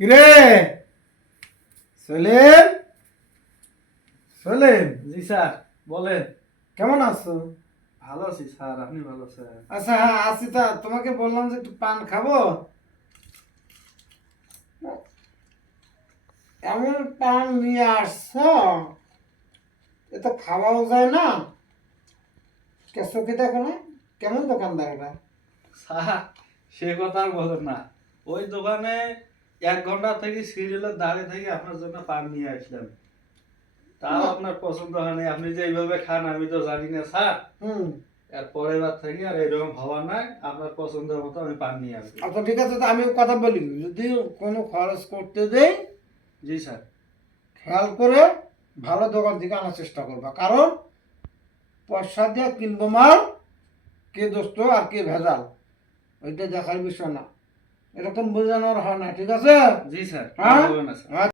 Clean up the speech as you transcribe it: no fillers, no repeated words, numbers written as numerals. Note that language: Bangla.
কিরে সেলিম, সেলিম জি স্যার বলেন। কেমন আছো? ভালো আছি স্যার, আপনি ভালো আছেন? আচ্ছা হ্যাঁ আছি। তা তোমাকে বললাম যে একটু পান খাবো, এমন পান নিয়ে আসছো, এ তো খাওয়াও যায় না। কেসো কি দেখো না, কেমন দোকানদার এটা? স্যার সে কথা আর বলেন না। ওই দোকানে 1 ঘন্টা থেকে সিরিয়ালে দাঁড়িয়ে থেকে আপনার জন্য পান নিয়ে আসলাম, তাও না। আপনার পছন্দ হয়নি। আপনি যে এইভাবে খান আমি তো জানি না স্যার। হুম। এর পরের বার থেকে আর এরকম হওয়া নাই, আপনার পছন্দের মতো আমি পান নিয়ে আসবো। আচ্ছা ঠিক আছে, তো আমি কথা বলি, যদি কোনো খরচ করতে দেই জি স্যার। খেয়াল করে ভালো দোকান থেকে আনার চেষ্টা করবা, কারণ পয়সা দিয়ে কিনবো মাল, কে দোস্ত আর কে ভেজাল ওইটা দেখার বিষয় না, এরকম বোঝানোর হয় না, ঠিক আছে? জি স্যার, হ্যাঁ হবে না স্যার।